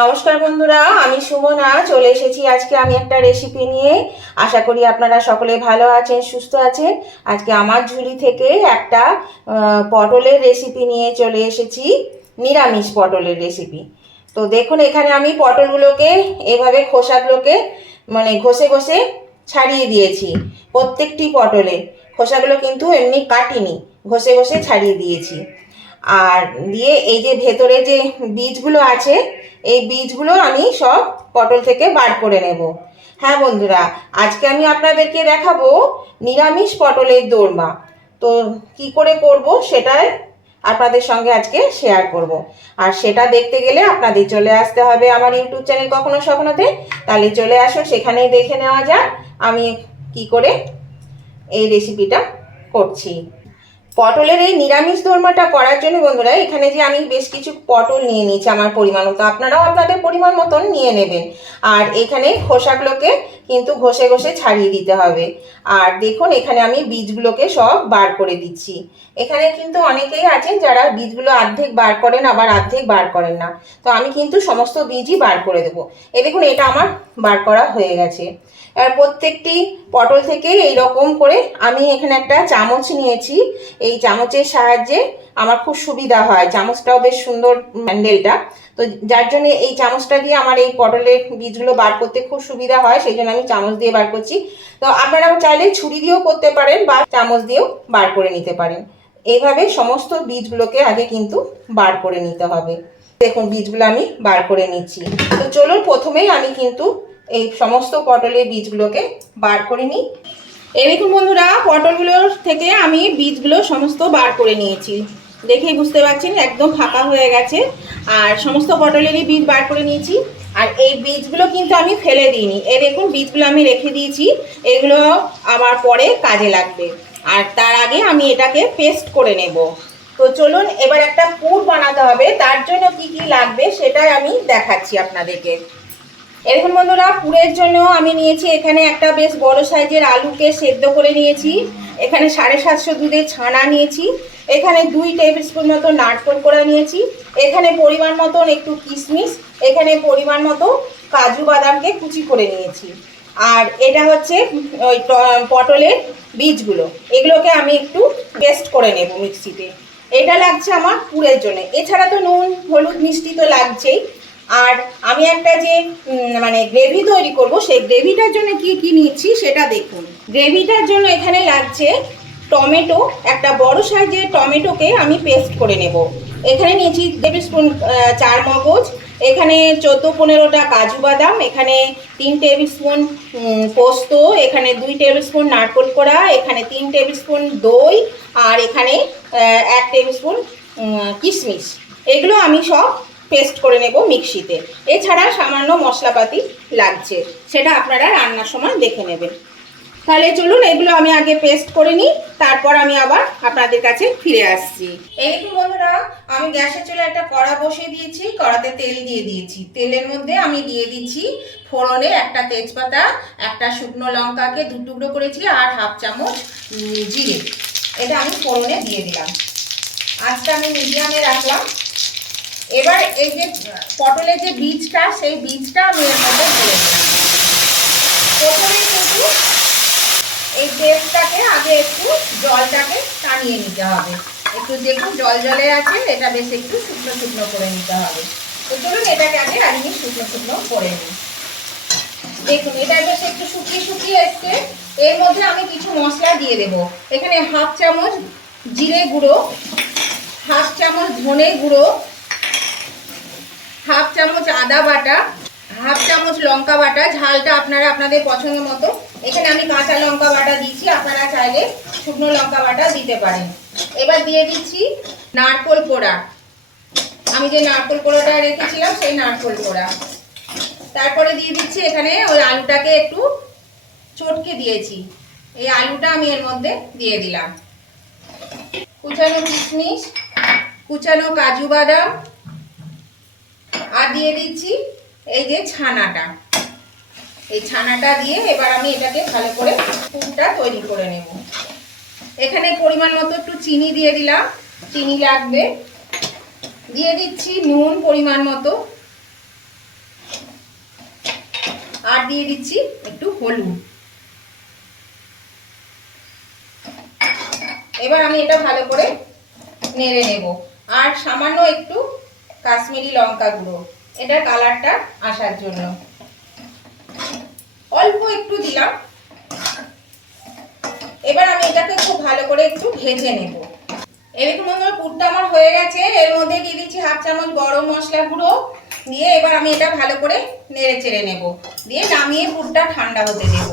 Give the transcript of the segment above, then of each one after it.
নমস্কার বন্ধুরা, আমি সুমনা, চলে এসেছি আজকে আমি একটা রেসিপি নিয়ে। আশা করি আপনারা সকলে ভালো আছেন, সুস্থ আছেন। আজকে আমার ঝুলি থেকে একটা পটলের রেসিপি নিয়ে চলে এসেছি, নিরামিষ পটলের রেসিপি তো দেখুন, এখানে আমি পটলগুলোকে এভাবে খোসাগুলোকে মানে ঘষে ঘষে ছাড়িয়ে দিয়েছি, প্রত্যেকটি পটলে। খোসাগুলো কিন্তু এমনি কাটিনি, ঘষে ঘষে ছাড়িয়ে দিয়েছি। আর দিয়ে এই যে ভেতরে যে বীজগুলো আছে, এই বীজগুলো আমি সব পটল থেকে বার করে নেব। হ্যাঁ বন্ধুরা, আজকে আমি আপনাদেরকে দেখাবো নিরামিষ পটলের দোরমা। তো কি করে করব সেটাই আপনাদের সঙ্গে আজকে শেয়ার করব। আর সেটা দেখতে গেলে আপনাদের চলে আসতে হবে আমার ইউটিউব চ্যানেল কখনো সখনোতে তাহলে চলে আসুন, সেখানেই দেখে নেওয়া যাক আমি কি করে এই রেসিপিটা করছি। পটলের এই নিরামিষ দোরমাটা করার জন্য বন্ধুরা, এখানে যে আমি বেশ কিছু পটল নিয়ে নিয়েছি আমার পরিমাণ মতো, আপনারাও আপনাদের পরিমাণ মতন নিয়ে নেবেন। আর এখানে খোসাগুলোকে কিন্তু ঘষে ঘষে ছাড়িয়ে দিতে হবে। আর দেখুন, এখানে আমি বীজগুলোকে সব বার করে দিচ্ছি। এখানে কিন্তু অনেকেই আছেন যারা বীজগুলো অর্ধেক বার করেন, আবার অর্ধেক বার করেন না। তো আমি কিন্তু সমস্ত বীজই বার করে দেবো। এ দেখুন, এটা আমার বার করা হয়ে গেছে। প্রত্যেকটি পটল থেকে এই রকম করে আমি এখানে একটা চামচ নিয়েছি। এই চামচের সাহায্যে আমার খুব সুবিধা হয়। চামচটাও বেশ সুন্দর হ্যান্ডেলটা। তো যার জন্য এই চামচটা দিয়ে আমার এই পটলের বীজগুলো বার করতে খুব সুবিধা হয়, সেই জন্য আমি চামচ দিয়ে বার করছি। তো আপনারা চাইলে ছুরি দিয়েও করতে পারেন বা চামচ দিয়েও বার করে নিতে পারেন। এইভাবে সমস্ত বীজগুলোকে আগে কিন্তু বার করে নিতে হবে। দেখুন, বীজগুলো আমি বার করে নিচ্ছি। তো চলুন, প্রথমেই আমি কিন্তু এই সমস্ত পটলের বীজগুলোকে বার করে নিই। এই দেখুন বন্ধুরা, পটলগুলোর থেকে আমি বীজগুলো সমস্ত বার করে নিয়েছি। দেখেই বুঝতে পারছেন, একদম ফাঁকা হয়ে গেছে। আর সমস্ত পটলেরই বীজ বার করে নিয়েছি। আর এই বীজগুলো কিন্তু আমি ফেলে দিইনি। এই দেখুন, বীজগুলো আমি রেখে দিয়েছি। এগুলো আমার পরে কাজে লাগবে। আর তার আগে আমি এটাকে পেস্ট করে নেব। তো চলুন, এবার একটা পুর বানাতে হবে। তার জন্য কি কি লাগবে সেটাই আমি দেখাচ্ছি আপনাদেরকে। এরকম বন্ধুরা, পুরের জন্য আমি নিয়েছি এখানে একটা বেশ বড় সাইজের আলুকে সেদ্ধ করে নিয়েছি। এখানে সাড়ে সাতশো দুধের ছানা নিয়েছি। এখানে দুই টেবিল স্পুন মতো নারকোল করা নিয়েছি। এখানে পরিমাণ মতন একটু কিশমিশ, এখানে পরিমাণ মতো কাজু বাদামকে কুচি করে নিয়েছি। আর এটা হচ্ছে ওই পটলের বীজগুলো। এগুলোকে আমি একটু পেস্ট করে নেব মিক্সিতে। এটা লাগছে আমার পুরের জন্য। এছাড়া তো নুন, হলুদ, মিষ্টি তো লাগছেই। আর আমি একটা যে মানে গ্রেভি তৈরি করব, সেই গ্রেভিটার জন্য কি কি নিচ্ছি সেটা দেখুন। গ্রেভিটার জন্য এখানে লাগছে টমেটো, একটা বড় সাইজের টমেটোকে আমি পেস্ট করে নেব। এখানে নিয়েছি টেবিল স্পুন চার মগজ এখানে চোদ্দ পনেরোটা কাজু বাদাম, এখানে তিন টেবিল স্পুন পোস্ত, এখানে দুই টেবিল স্পুন নারকোল কোড়া, এখানে তিন টেবিল স্পুন দই, আর এখানে এক টেবিল স্পুন কিশমিশ। এগুলো আমি সব পেস্ট করে নেব মিক্সিতে। এছাড়া সামান্য মশলাপাতি লাগছে, সেটা আপনারা রান্নার সময় দেখে নেবেন। তাহলে চলুন, এগুলো আমি আগে পেস্ট করে নিই, তারপর আমি আবার আপনাদের কাছে ফিরে আসছি। এই দেখুন বন্ধুরা, আমি গ্যাসের চুলে একটা কড়া বসিয়ে দিয়েছি, কড়াতে তেল দিয়ে দিয়েছি। তেলের মধ্যে আমি দিয়ে দিচ্ছি ফোড়নে একটা তেজপাতা, একটা শুকনো লঙ্কাকে দু টুকরো করেছি আর হাফ চামচ জিরে। এটা আমি ফোড়নে দিয়ে দিলাম। আজটা আমি মিডিয়ামে রাখলাম। এবার এই যে পটলের যে বীজটা, সেই বীজটা আমি এর মধ্যে ঢেলে দিলাম প্রথমেই কিন্তু এই পেস্টটাকে আগে একটু জলটাকে টানিয়ে নিতে হবে। একটু দেখুন, জল জলে আছে, এটা বেশ একটু শুকনো শুকনো করে নিতে হবে। তো চলুন, এটাকে আগে আমি শুকনো শুকনো করে নিই। দেখুন, এটা বেশ একটু শুকিয়ে শুকিয়ে এসছে। এর মধ্যে আমি কিছু মশলা দিয়ে দেব। এখানে হাফ চামচ জিরে গুঁড়ো, হাফ চামচ ধনে গুঁড়ো হাফ চামচ আদা বাটা, হাফ চামচ লঙ্কা বাটা, ঝালটা আপনারা আপনাদের পছন্দ মতো। এখানে আমি কাঁচা লঙ্কা বাটা দিয়েছি, আপনারা চাইলে শুকনো লঙ্কা বাটা দিতে পারেন। এবার দিয়ে দিচ্ছি নারকোল পোড়া। আমি যে নারকোল কোড়াটা রেখেছিলাম, সেই নারকোল পোড়া। তারপরে দিয়ে দিচ্ছি এখানে ওই আলুটাকে একটু চটকে দিয়েছি। এই আলুটা আমি এর মধ্যে দিয়ে দিলাম। কুচানো কিশমিশ, কুচানো কাজু বাদাম দিয়ে দিচ্ছি এই যে ছানাটা। এই ছানাটা দিয়ে এবার আমি এটাকে ভালো করে পুরটা তৈরি করে নেব। এখানে পরিমাণ মতো একটু চিনি দিয়ে দিলাম। চিনি লাগবে। দিয়ে দিচ্ছি নুন পরিমাণ মতো। আর দিয়ে দিচ্ছি একটু হলুদ। এবার আমি এটা ভালো করে নেড়ে নেব। আর সামান্য একটু কাশ্মীরি লঙ্কা গুঁড়ো। এটার কালারটা আসার জন্য। অল্প একটু দিলাম। এবার আমি এটাকে খুব ভালো করে একটু ভেজে নেব। এরকম বন্ধুরা, পুরটা আমার হয়ে গেছে। এর মধ্যে দিয়ে দিচ্ছি হাফ চামচ গরম মশলা গুঁড়ো। দিয়ে এবার আমি এটা ভালো করে নেড়ে চেড়ে নেব। দিয়ে নামিয়ে পুরটা ঠান্ডা হতে দেব।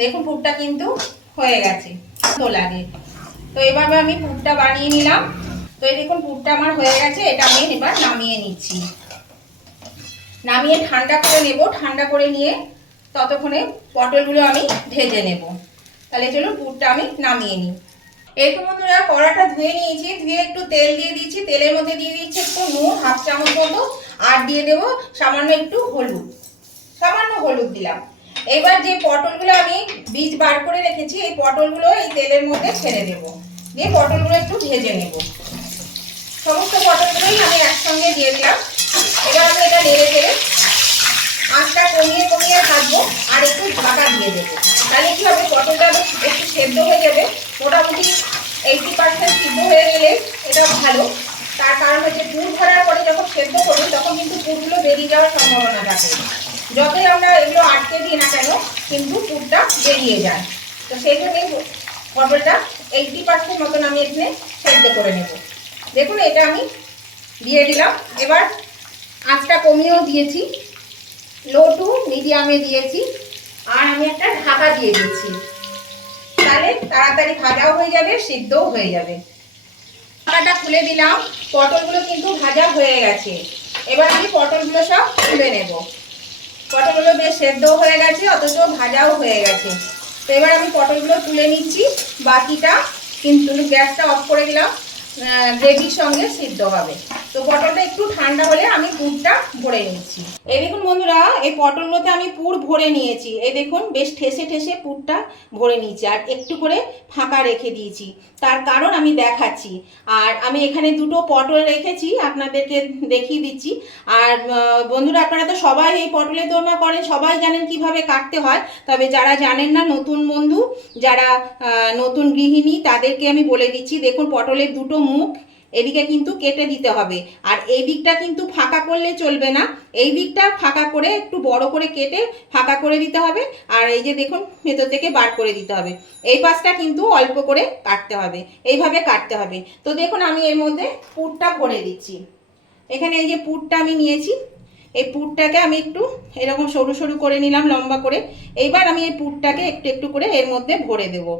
দেখুন, পুরটা কিন্তু হয়ে গেছে। তো লাগে তো এভাবে আমি পুরটা বানিয়ে নিলাম। তো এই দেখুন, পুরটা আমার হয়ে গেছে। এটা আমি এবার নামিয়ে নিচ্ছি। নামিয়ে ঠান্ডা করে নেব। ঠান্ডা করে নিয়ে ততক্ষণে পটলগুলো আমি ভেজে নেব। তাহলে চলুন পুরটা আমি নামিয়ে নিই। এরকম বন্ধুরা, কড়াটা ধুয়ে নিয়েছি। ধুয়ে একটু তেল দিয়ে দিচ্ছি। তেলের মধ্যে দিয়ে দিচ্ছি একটু নুন, হাফ চামচ মতো, আর দিয়ে দেবো সামান্য একটু হলুদ। সামান্য হলুদ দিলাম। এবার যে পটলগুলো আমি বীজ বার করে রেখেছি, এই পটলগুলো এই তেলের মধ্যে ছেড়ে দেব। দিয়ে পটলগুলো একটু ভেজে নেব। সমস্ত পটলগুলোই আমি একসঙ্গে দিয়ে দিলাম। এবার আমি এটা নেড়ে চেড়ে আঁচটা কমিয়ে কমিয়ে ভাজবো আর একটু ঢাকা দিয়ে দেবো। তাহলে কি হবে? পটলটা একটু সেদ্ধ হয়ে যাবে। মোটামুটি এইটি পার্সেন্ট সিদ্ধ হয়ে গেলে এটা ভালো। তার কারণ হচ্ছে পুর ভরার পরে যখন সেদ্ধ করি তখন কিন্তু পুরগুলো বেরিয়ে যাওয়ার সম্ভাবনা থাকে। যতই আমরা এগুলো আটকে দিই না কেন, কিন্তু পুরটা বেরিয়ে যায়। তো সেই জন্যই পটলটা এইটি পার্সেন্ট মতন আমি এখানে সেদ্ধ করে নেব। দেখুন, এটা আমি দিয়ে দিলাম। এবার আঁচটা কমিয়েও দিয়েছি লো টু মিডিয়ামে দিয়েছি, আর আমি একটা ঢাকা দিয়ে দিয়েছি তাহলে তাড়াতাড়ি ভাজাও হয়ে যাবে, সিদ্ধও হয়ে যাবে। ঢাকাটা খুলে দিলাম, পটলগুলো কিন্তু ভাজা হয়ে গেছে। এবার আমি পটলগুলো সব তুলে নেব। পটলগুলো বেশ সেদ্ধও হয়ে গেছে, অথচ ভাজাও হয়ে গেছে। তো এবার আমি পটলগুলো তুলে নিচ্ছি, বাকিটা কিন্তু গ্যাসটা অফ করে দিলাম গ্রেভির সঙ্গে সিদ্ধ হবে। তো পটলটা একটু ঠান্ডা হলে আমি পুরটা ভরে নিচ্ছি। এই দেখুন বন্ধুরা, এই পটলগুলোতে আমি পুর ভরে নিয়েছি। এই দেখুন, বেশ ঠেসে ঠেসে পুরটা ভরে নিয়েছি আর একটু করে ফাঁকা রেখে দিয়েছি। তার কারণ আমি দেখাচ্ছি। আর আমি এখানে দুটো পটল রেখেছি, আপনাদেরকে দেখিয়ে দিচ্ছি। আর বন্ধুরা, আপনারা তো সবাই এই পটলের দোরমা করেন, সবাই জানেন কীভাবে কাটতে হয়। তবে যারা জানেন না, নতুন বন্ধু, যারা নতুন গৃহিণী, তাদেরকে আমি বলে দিচ্ছি, দেখুন, পটলের দুটো মুখ এদিকে কিন্তু কেটে দিতে হবে। আর এই দিকটা কিন্তু ফাঁকা করলে চলবে না। এই দিকটা ফাঁকা করে, একটু বড় করে কেটে ফাঁকা করে দিতে হবে। আর এই যে দেখুন, ভেতর থেকে বার করে দিতে হবে। এই পাশটা কিন্তু অল্প করে কাটতে হবে। এইভাবে কাটতে হবে। তো দেখুন, আমি এর মধ্যে পুরটা ভরে দিচ্ছি। এখানে এই যে পুরটা আমি নিয়েছি। এই পুরটাকে আমি একটু এরকম সরু সরু করে নিলাম, লম্বা করে। এইবার আমি এই পুরটাকে একটু একটু করে এর মধ্যে ভরে দেবো।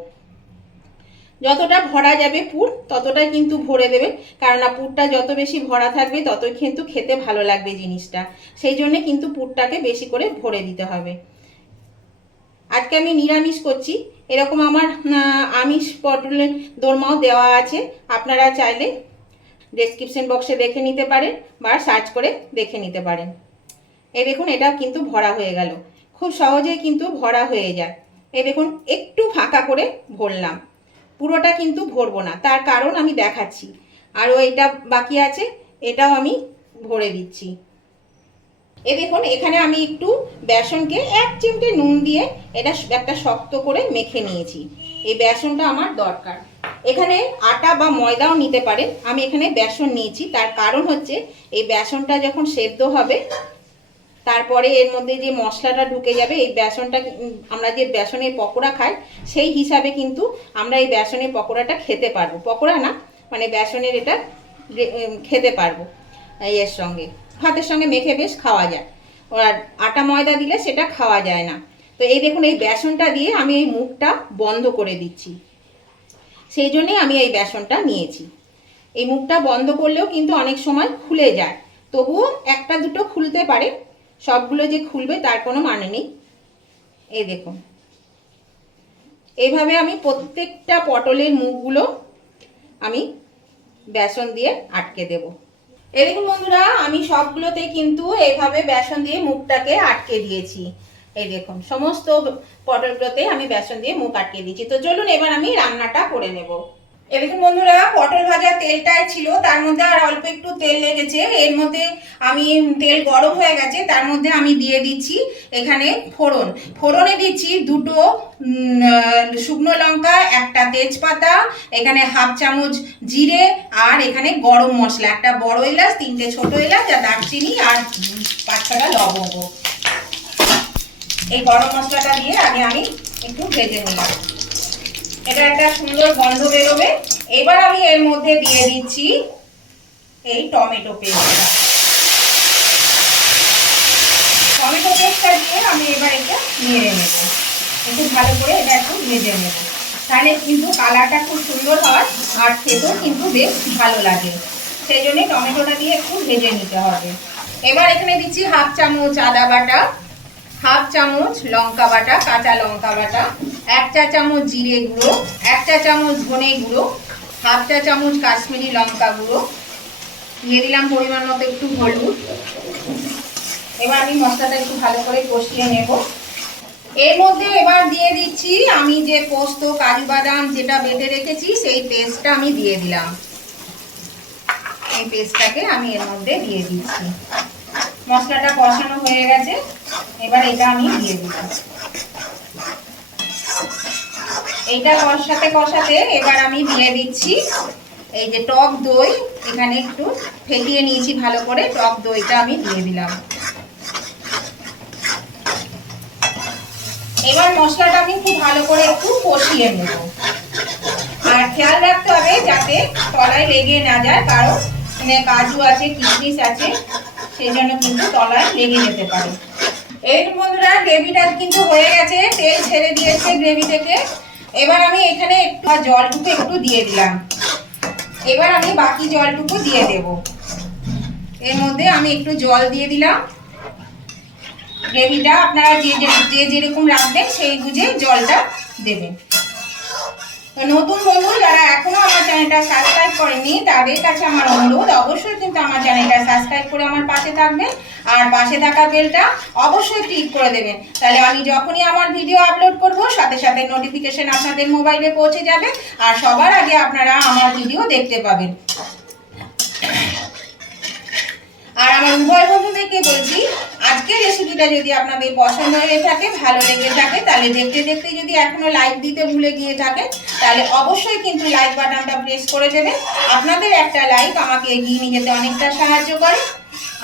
যতটা ভরা যাবে পুর, ততটাই কিন্তু ভরে দেবে। কারণ পুরটা যত বেশি ভরা থাকবে, ততই কিন্তু খেতে ভালো লাগবে জিনিসটা। সেই জন্য কিন্তু পুরটাকে বেশি করে ভরে দিতে হবে। আজকে আমি নিরামিষ করছি। এরকম আমার আমিষ পটলের দোরমাও দেওয়া আছে। আপনারা চাইলে ডেসক্রিপশন বক্সে দেখে নিতে পারেন বা সার্চ করে দেখে নিতে পারেন। এই দেখুন এটা কিন্তু ভরা হয়ে গেল। খুব সহজেই কিন্তু ভরা হয়ে যায়। এই দেখুন, একটু ফাঁকা করে ভরলাম। পুরোটা কিন্তু ভরবো না। তার কারণ আমি দেখাচ্ছি। আরও এটা বাকি আছে, এটাও আমি ভরে দিচ্ছি। এ দেখুন, এখানে আমি একটু বেসনকে এক চিমটে নুন দিয়ে এটা একটা শক্ত করে মেখে নিয়েছি। এই বেসনটা আমার দরকার। এখানে আটা বা ময়দাও নিতে পারেন। আমি এখানে বেসন নিয়েছি। তার কারণ হচ্ছে, এই বেসনটা যখন সেদ্ধ হবে তারপরে এর মধ্যে যে মশলাটা ঢুকে যাবে, এই বেসনটা আমরা যে বেসনের পকোড়া খাই, সেই হিসাবে কিন্তু আমরা এই বেসনের পকোড়াটা খেতে পারব। পকোড়া না মানে বেসনের এটা খেতে পারব এর সঙ্গে। ভাতের সঙ্গে মেখে বেশ খাওয়া যায়। আর আটা ময়দা দিলে সেটা খাওয়া যায় না। তো এই দেখুন, এই বেসনটা দিয়ে আমি এই মুখটা বন্ধ করে দিচ্ছি। সেই জন্যে আমি এই বেসনটা নিয়েছি। এই মুখটা বন্ধ করলেও কিন্তু অনেক সময় খুলে যায়। তবুও একটা দুটো খুলতে পারে সবগুলো যে খুলবে তার কোনো মানে নেই। এই দেখুন। এইভাবে আমি প্রত্যেকটা পটলের মুখগুলো আমি বেসন দিয়ে আটকে দেব। এই দেখুন বন্ধুরা, আমি সবগুলোতেই কিন্তু এইভাবে বেসন দিয়ে মুখটাকে আটকে দিয়েছি। এই দেখুন, সমস্ত পটলগুলোতে আমি বেসন দিয়ে মুখ আটকে দিয়েছি। তো চলুন এবার আমি রান্নাটা করে নেব। এ দেখুন বন্ধুরা, পটল ভাজা তেলটাই ছিল, তার মধ্যে আর অল্প একটু তেল লেগেছে। এর মধ্যে আমি, তেল গরম হয়ে গেছে, তার মধ্যে আমি দিয়ে দিচ্ছি এখানে ফোড়ন। ফোড়নে দিচ্ছি দুটো শুকনো লঙ্কা, একটা তেজপাতা, এখানে হাফ চামচ জিরে, আর এখানে গরম মশলা। একটা বড় এলাচ, তিনটে ছোট এলাচ, আর দারচিনি, আর পাঁচ ছটা লবঙ্গ। এই গরম মশলাটা দিয়ে আগে আমি একটু ভেজে নিলাম। এটা একটা সুন্দর গন্ধ বেরোবে। এবার আমি এর মধ্যে দিয়ে দিচ্ছি এই টমেটো পেস্টটা টমেটো পেস্টটা দিয়ে আমি এবার এটা নেড়ে নেব। একটু ভালো করে এটা একটু ভেজে নেব। তাহলে কিন্তু কালারটা খুব সুন্দর হয় আর খেতেও কিন্তু বেশ ভালো লাগে। সেই জন্যে টমেটোটা দিয়ে একটু ভেজে নিতে হবে। এবার এখানে দিচ্ছি হাফ চামচ আদা বাটা। হাফ চামচ লঙ্কা বাটা, কাঁচা লঙ্কা বাটা, এক চা চামচ জিরে গুঁড়ো, এক চা চামচ ধনে গুঁড়ো, হাফ চা চামচ কাশ্মীরি লঙ্কা গুঁড়ো। দিয়ে দিলাম পরিমাণ মতো একটু হলুদ। এবার আমি মশলাটা একটু ভালো করে কষিয়ে নেব। এর মধ্যে এবার দিয়ে দিচ্ছি আমি যে পোস্ত, কাজু বাদাম যেটা বেটে রেখেছি, সেই পেস্টটা আমি দিয়ে দিলাম। এই পেস্টটাকে আমি এর মধ্যে দিয়ে দিচ্ছি। মশলাটা কষানো হয়ে গেছে। এবার এটা আমি দিয়ে দিলাম। এইটা কষাতে কষাতে এবার আমি দিয়ে দিচ্ছি এই যে টক দই। এখানে একটু ফেটিয়ে নিয়েছি ভালো করে, টক দইটা আমি দিয়ে দিলাম। এবার মশলাটা আমি খুব ভালো করে একটু কষিয়ে নেব। আর খেয়াল রাখতে হবে যাতে তলায় লেগে না যায়, কারণ এখানে কাজু আছে কিশমিশ আছে। সেই জন্য কিন্তু তলায় লেগে যেতে পারে। এই বন্ধুরা, গ্রেভিটা কিন্তু হয়ে গেছে। তেল ছেড়ে দিয়েছে গ্রেভি থেকে। এবার আমি এখানে একটু জলটুকু একটু দিয়ে দিলাম। এবার আমি বাকি জলটুকু দিয়ে দেব। এর মধ্যে আমি একটু জল দিয়ে দিলাম। গ্রেভিটা আপনারা যে যে- যেরকম রাখবেন, সেই বুঝে জলটা দেবেন। নতুন বন্ধু যারা এখনও আমার চ্যানেলটা সাবস্ক্রাইব করেনি, তাদের কাছে আমার অনুরোধ, অবশ্যই কিন্তু আমার চ্যানেলটা সাবস্ক্রাইব করে আমার পাশে থাকবেন আর পাশে থাকা বেলটা অবশ্যই ক্লিক করে দেবেন। তাহলে আমি যখনই আমার ভিডিও আপলোড করব, সাথে সাথে নোটিফিকেশন আপনাদের মোবাইলে পৌঁছে যাবে আর সবার আগে আপনারা আমার ভিডিও দেখতে পাবেন আর আমার উভয় বন্ধুদেরকে বলছি আজকের রেসিপিটা যদি আপনাদের পছন্দ হয়ে থাকে, ভালো লেগে থাকে, তাহলে দেখতে দেখতে যদি এখনও লাইক দিতে ভুলে গিয়ে থাকেন তাহলে অবশ্যই কিন্তু লাইক বাটনটা প্রেস করে দেবেন। আপনাদের একটা লাইক আমাকে এগিয়ে নিয়ে যেতে অনেকটা সাহায্য করে।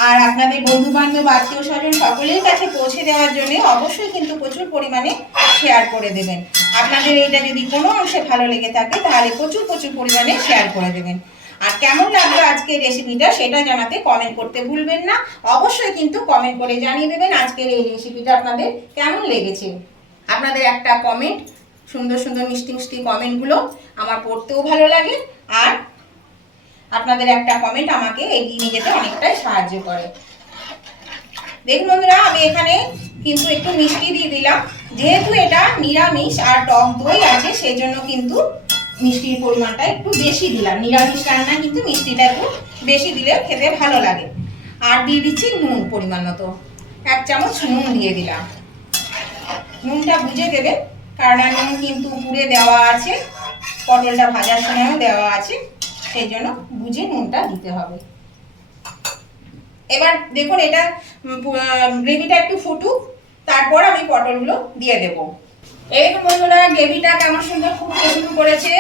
আর আপনাদের বন্ধু বান্ধব আত্মীয় স্বজন সকলের কাছে পৌঁছে দেওয়ার জন্য অবশ্যই কিন্তু প্রচুর পরিমাণে শেয়ার করে দেবেন। আপনাদের এইটা যদি কোনো অংশে ভালো লেগে থাকে, তাহলে প্রচুর প্রচুর পরিমাণে শেয়ার করে দেবেন। আর কেমন লাগল আজকের রেসিপিটা সেটা জানাতে কমেন্ট করতে ভুলবেন না। অবশ্যই কিন্তু কমেন্ট করে জানিয়ে দেবেন আজকের এই রেসিপিটা আপনাদের কেমন লেগেছে। আপনাদের একটা কমেন্ট সুন্দর সুন্দর মিষ্টি মিষ্টি কমেন্টগুলো আমার পড়তেও ভালো লাগে আর আপনাদের একটা কমেন্ট আমাকে এগিয়ে নিয়ে যেতে অনেকটাই সাহায্য করে। দেখুন বন্ধুরা, আমি এখানে কিন্তু একটু মিষ্টি দিয়ে দিলাম। যেহেতু এটা নিরামিষ আর টক দই আছে সেই জন্য কিন্তু মিষ্টির পরিমাণটা একটু বেশি দিলাম। নিরামিষ রান্না কিন্তু মিষ্টিটা একটু বেশি দিলে খেতে ভালো লাগে। আর দিয়ে দিচ্ছি নুন পরিমাণ মতো। এক চামচ নুন দিয়ে দিলাম। নুনটা বুঝে দেবে, কারণ নুন কিন্তু পুড়ে দেওয়া আছে, পটলটা ভাজার সময়ও দেওয়া আছে, সেই জন্য বুঝে নুনটা দিতে হবে। এবার দেখুন এটা গ্রেভিটা একটু ফুটুক, তারপর আমি পটলগুলো দিয়ে দেব। এই তো বন্ধুরা, গ্রেভিটা কেমন সুন্দর ফুটতে শুরু করেছে,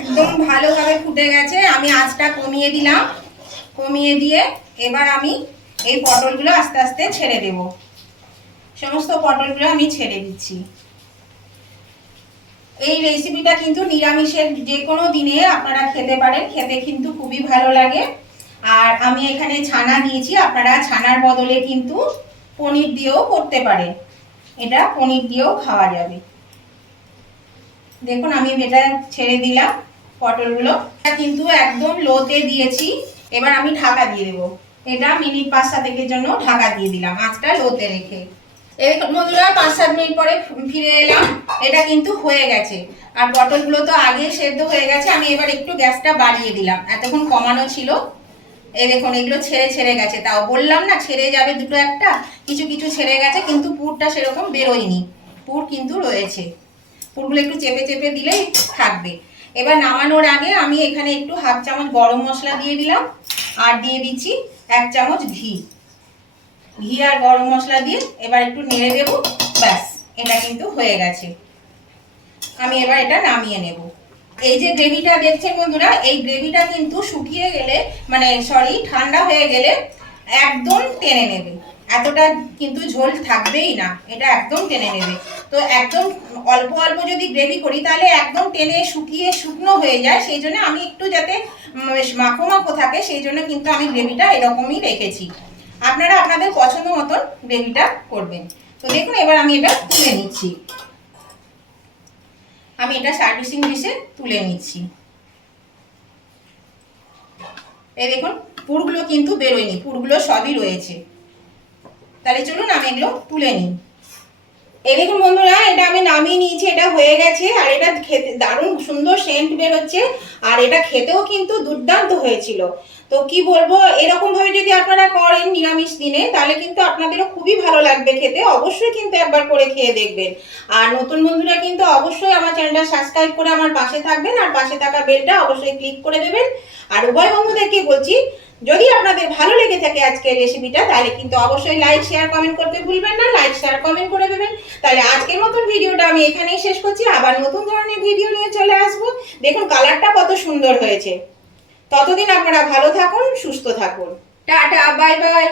একদম ভালোভাবে ফুটে গেছে। আমি আঁচটা কমিয়ে দিলাম, কমিয়ে দিয়ে এবার আমি এই পটলগুলো আস্তে আস্তে ছেড়ে দেব। সমস্ত পটলগুলো আমি ছেড়ে দিচ্ছি। এই রেসিপিটা কিন্তু নিরামিষের যে কোনো দিনে আপনারা খেতে পারেন, খেতে কিন্তু খুবই ভালো লাগে। আর আমি এখানে ছানা দিয়েছি, আপনারা ছানার বদলে কিন্তু পনির দিয়েও করতে পারেন। এটা পনির দিয়েও খাওয়া যাবে। দেখুন, আমি এটা ছেড়ে দিলাম পটলগুলো। এটা কিন্তু একদম লোতে দিয়েছি। এবার আমি ঢাকা দিয়ে দেবো। এটা মিনিট পাঁচ সাতেকের জন্য ঢাকা দিয়ে দিলাম, আঁচটা লোতে রেখে। এই বন্ধুরা, পাঁচ সাত মিনিট পরে ফিরে এলাম। এটা কিন্তু হয়ে গেছে। আর পটলগুলো তো আগে সেদ্ধ হয়ে গেছে। আমি এবার একটু গ্যাসটা বাড়িয়ে দিলাম। এতক্ষণ কমানো ছিল। এই দেখুন, এগুলো ছেড়ে ছেড়ে গেছে। তাও বললাম না, ছেড়ে যাবে দুটো একটা। কিছু কিছু ছেড়ে গেছে, কিন্তু পুরটা সেরকম বেরোয়নি। পুর কিন্তু রয়েছে। পুরগুলো একটু চেপে চেপে দিলেই থাকবে। এবার নামানোর আগে আমি এখানে একটু হাফ চামচ গরম মশলা দিয়ে দিলাম আর দিয়ে দিচ্ছি এক চামচ ঘি। ঘি আর গরম মশলা দিয়ে এবার একটু নেড়ে দেবো, ব্যাস, এটা কিন্তু হয়ে গেছে। আমি এবার এটা নামিয়ে নেব। এই যে গ্রেভিটা দেখছেন বন্ধুরা, এই গ্রেভিটা কিন্তু শুকিয়ে গেলে মানে সরি, ঠান্ডা হয়ে গেলে একদম টেনে নেবে। এতটা কিন্তু ঝোল থাকবেই না, এটা একদম টেনে নেবে। তো একদম অল্প অল্প যদি গ্রেভি করি, তাহলে একদম টেনে শুকিয়ে শুকনো হয়ে যায়, সেই জন্য আমি একটু যাতে মাখো মাখো থাকে, সেই জন্য কিন্তু আমি গ্রেভিটা এরকমই রেখেছি। আপনারা আপনাদের পছন্দ মতন গ্রেভিটা করবেন। তো দেখুন, এবার আমি এটা তুলে নিচ্ছি। আমি এটা সার্ভিসিং ডিশে তুলে নিচ্ছি। এই দেখুন, পুরগুলো কিন্তু বেরোয়নি, পুরগুলো সবই রয়েছে। তাহলে চলুন আমি এগুলো তুলে নিই। এই দেখুন বন্ধুরা, এটা আমি নামিয়ে নিয়েছি, এটা হয়ে গেছে, আর এটা খেতে দারুণ সুন্দর সেন্ট বেরোচ্ছে, আর এটা খেতেও কিন্তু দুর্দান্ত হয়েছিল। তো কি বলব এরকম ভাবে যদি আপনারা করেন নিরামিষ দিনে, তাহলে কিন্তু আপনাদেরও খুবই ভালো লাগবে খেতে, অবশ্যই কিন্তু একবার করে খেয়ে দেখবেন। আর নতুন বন্ধুরা কিন্তু অবশ্যই আমার চ্যানেলটা সাবস্ক্রাইব করে আমার পাশে থাকবেন, আর পাশে থাকা বেলটা অবশ্যই ক্লিক করে দেবেন। আর উভয় বন্ধুদেরকে বলছি যদি আপনাদের ভালো লেগে থাকে আজকের রেসিপিটা তাহলে কিন্তু অবশ্যই লাইক শেয়ার কমেন্ট করতে ভুলবেন না। লাইক শেয়ার কমেন্ট করে দেবেন। তাহলে আজকের মতন ভিডিওটা আমি এখানেই শেষ করছি। আবার নতুন ধরনের ভিডিও নিয়ে চলে আসব। দেখুন কালারটা কত সুন্দর হয়েছে। ততদিন আপনারা ভালো থাকুন, সুস্থ থাকুন। Tata bye bye